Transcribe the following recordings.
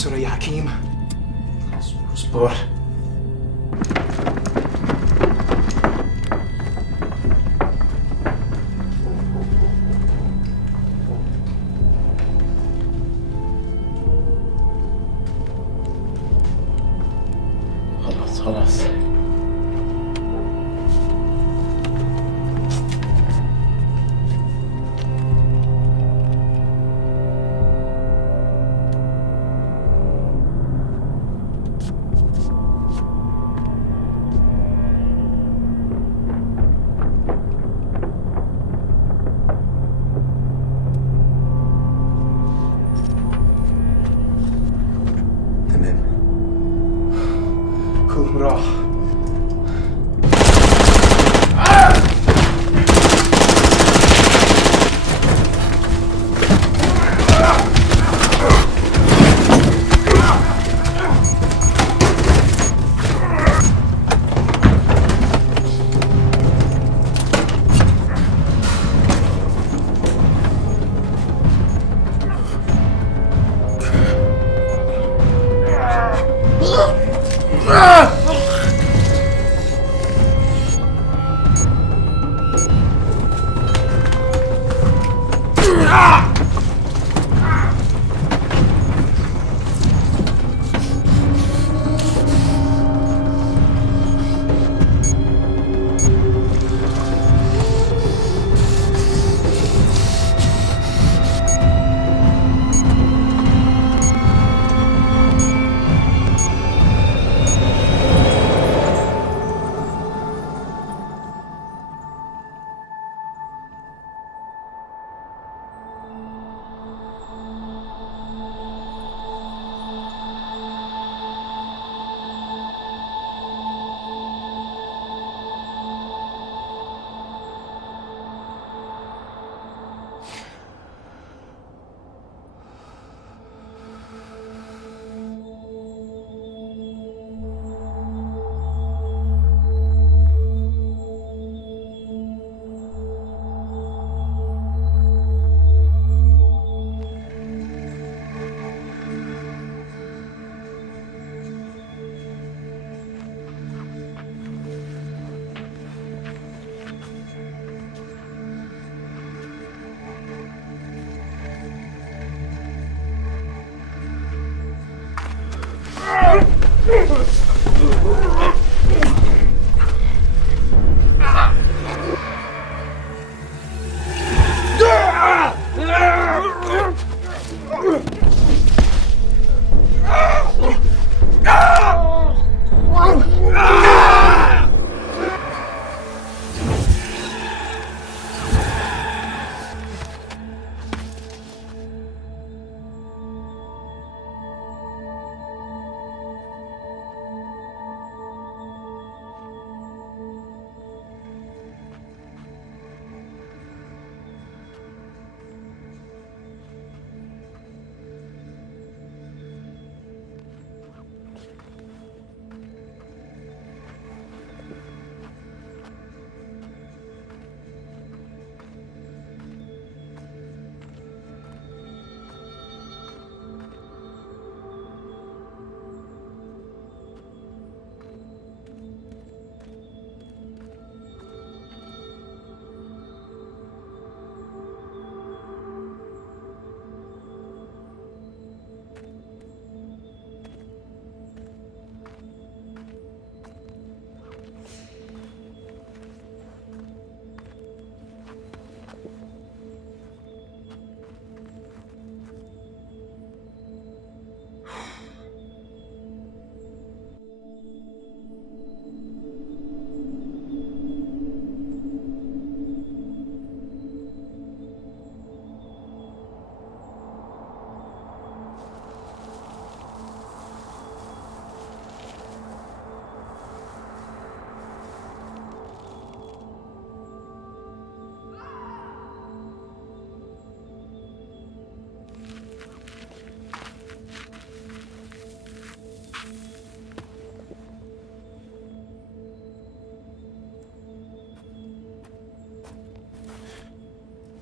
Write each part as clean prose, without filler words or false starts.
Sorry, Hakeem. Sport. خلاص تمام. كلهم راح.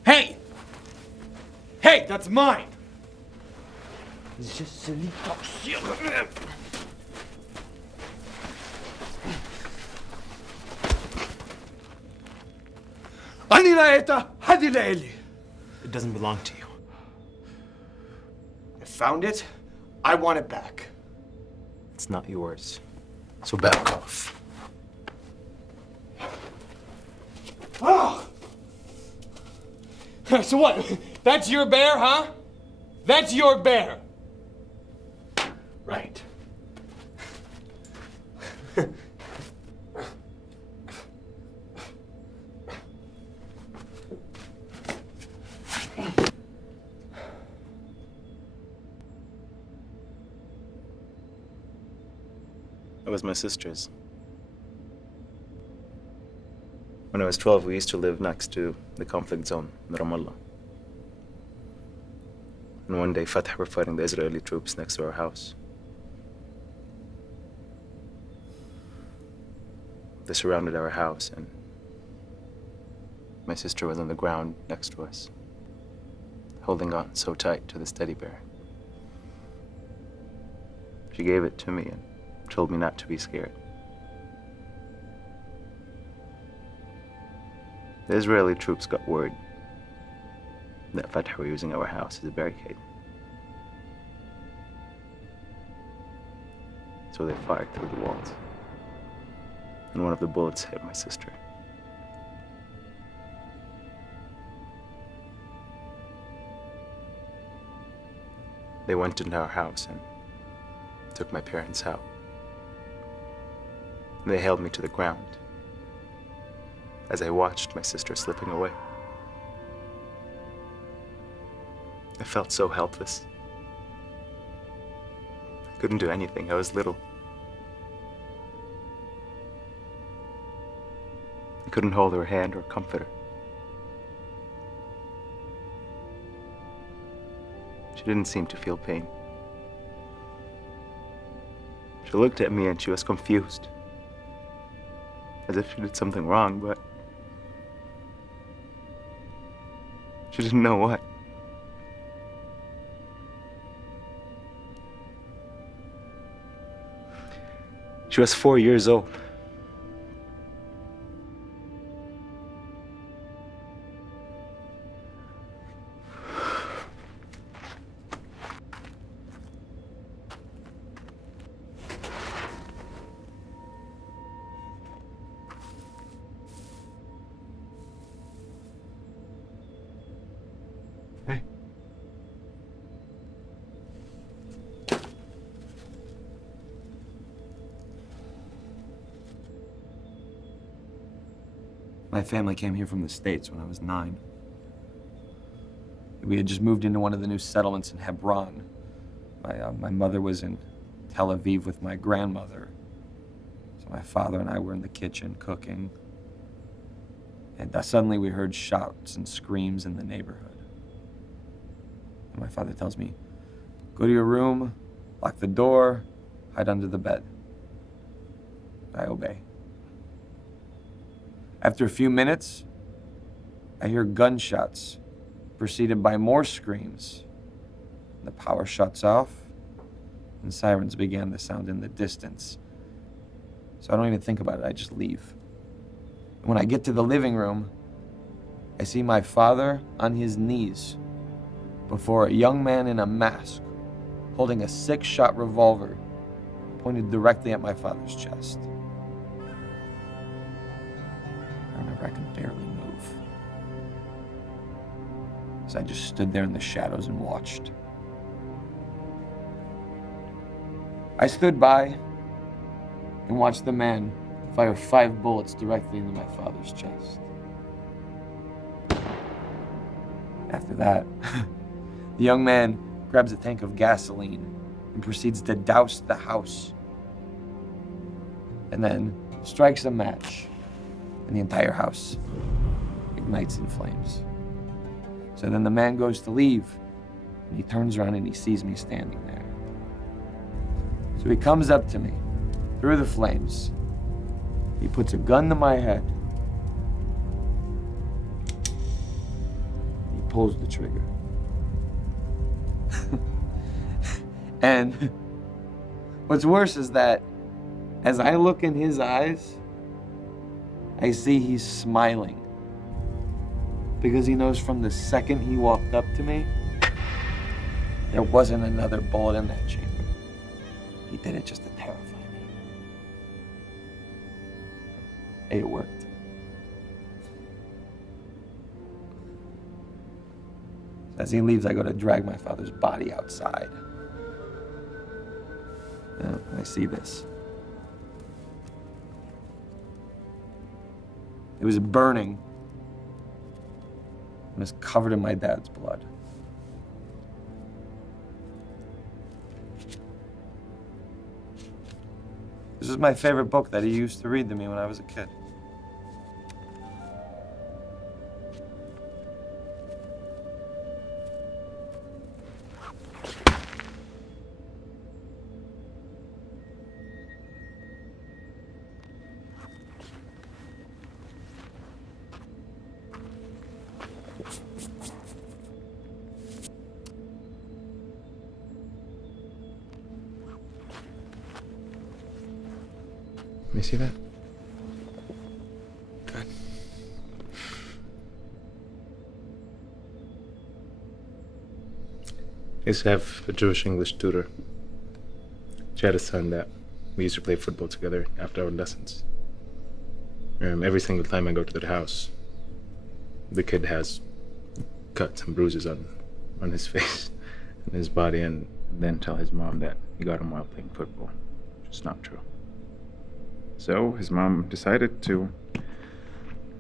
Hey! Hey, that's mine! Je suis toxique. أني لقيتها هذه لإلي. It doesn't belong to you. I found it. I want it back. It's not yours. So back off. Oh! So what? That's your bear, huh? That's your bear. Right. It was my sister's. When I was 12, we used to live next to the conflict zone in Ramallah. And one day, Fatah were fighting the Israeli troops next to our house. They surrounded our house, and my sister was on the ground next to us, holding on so tight to this teddy bear. She gave it to me and told me not to be scared. The Israeli troops got word that Fatah were using our house as a barricade. So they fired through the walls. And one of the bullets hit my sister. They went into our house and took my parents out. They held me to the ground as I watched my sister slipping away. I felt so helpless. I couldn't do anything. I was little. I couldn't hold her hand or comfort her. She didn't seem to feel pain. She looked at me and she was confused, as if she did something wrong, but she didn't know what. She was 4 years old. Hey. My family came here from the States when I was 9. We had just moved into one of the new settlements in Hebron. My mother was in Tel Aviv with my grandmother. So my father and I were in the kitchen cooking. And suddenly we heard shouts and screams in the neighborhood. And my father tells me, "Go to your room, lock the door, hide under the bed." I obey. After a few minutes, I hear gunshots, preceded by more screams. The power shuts off, and sirens began to sound in the distance. So I don't even think about it, I just leave. When I get to the living room, I see my father on his knees before a young man in a mask, holding a 6-shot revolver pointed directly at my father's chest. I remember I could barely move. So I just stood there in the shadows and watched. I stood by and watched the man fire 5 bullets directly into my father's chest. After that, the young man grabs a tank of gasoline and proceeds to douse the house, and then strikes a match, and the entire house ignites in flames. So then the man goes to leave, and he turns around and he sees me standing there. So he comes up to me through the flames. He puts a gun to my head. He pulls the trigger. And what's worse is that as I look in his eyes, I see he's smiling. Because he knows from the second he walked up to me, there wasn't another bullet in that chamber. He did it just to terrify me. Hey, it worked. As he leaves, I go to drag my father's body outside. And I see this. It was burning. It was covered in my dad's blood. This is my favorite book that he used to read to me when I was a kid. Let me see that. Good. I used to have a Jewish English tutor. She had a son that we used to play football together after our lessons. Every single time I go to their house, the kid has cuts and bruises on his face and his body, and then tell his mom that he got him while playing football, which is not true. So his mom decided to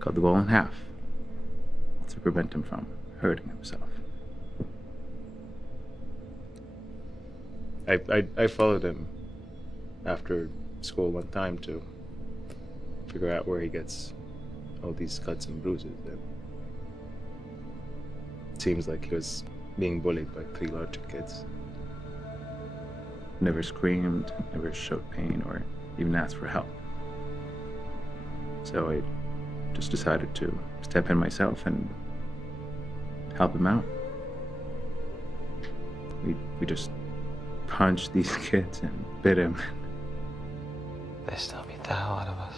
cut the ball in half to prevent him from hurting himself. I followed him after school one time to figure out where he gets all these cuts and bruises. And it seems like he was being bullied by 3 larger kids. Never screamed, never showed pain, or even asked for help. So I just decided to step in myself and help him out. We just punched these kids and bit him. They still beat the hell out of us.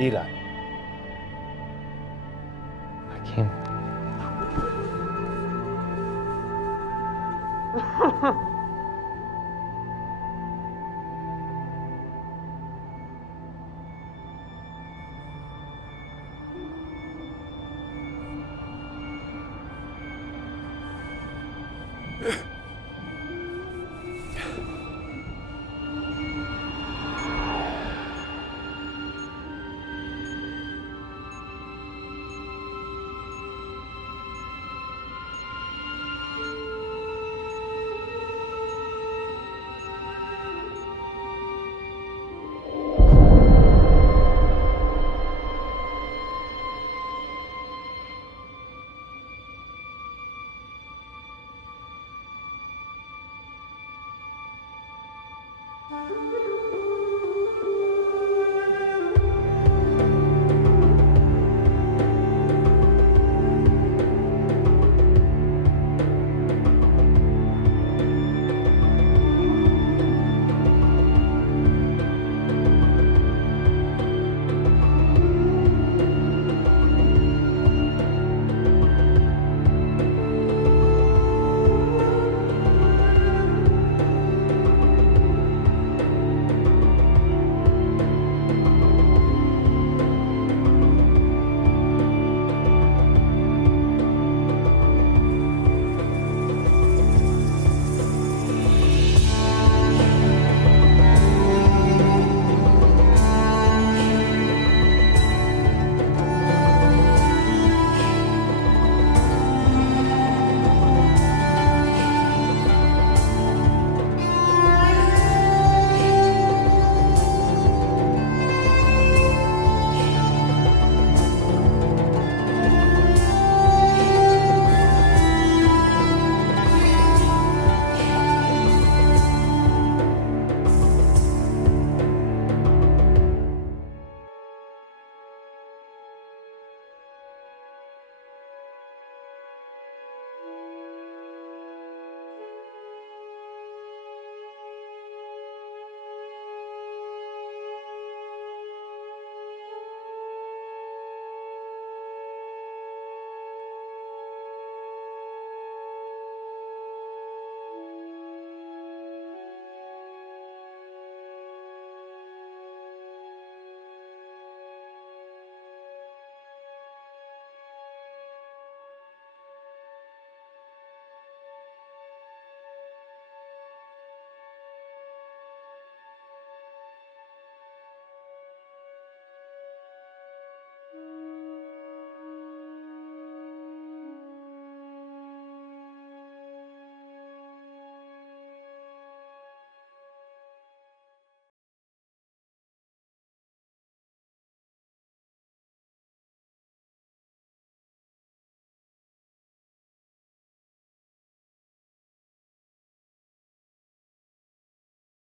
Eli. Hakeem.